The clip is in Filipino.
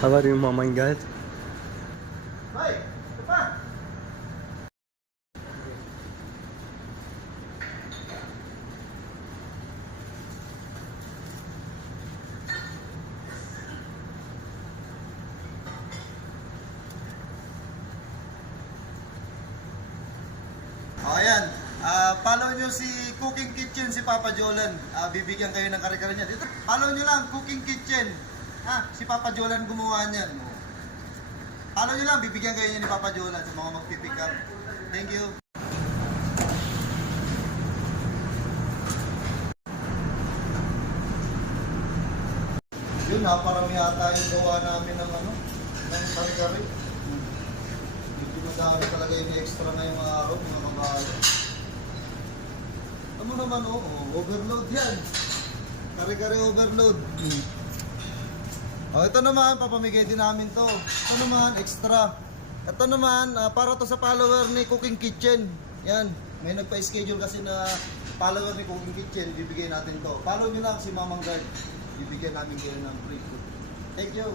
How are you, Mama and Dad? Hoy! Ito pa! O ayan, follow nyo si Cooking Kitchen, si Papa Jolan. Bibigyan kayo ng kare-kare niya. Dito, follow nyo lang, Cooking Kitchen. Si Papa Jolan gumawa niyan. Follow nyo lang, bibigyan kayo niya ni Papa Jolan sa mga magpipick up. Thank you. Yun, naparami yata yung gawa namin ng ng kare-kare. Hindi madami talaga yung extra na yung mga araw, mga kabayo. Ano naman overload yan. Kare-kare overload. Ito naman, papamigay din namin to. Ito naman, extra. Ito naman, para to sa follower ni Cooking Kitchen. Yan, may nagpa-schedule kasi na follower ni Cooking Kitchen, bibigay natin to. Follow nyo lang si Mamang Guard. Bibigyan namin kayo ng free food. Thank you.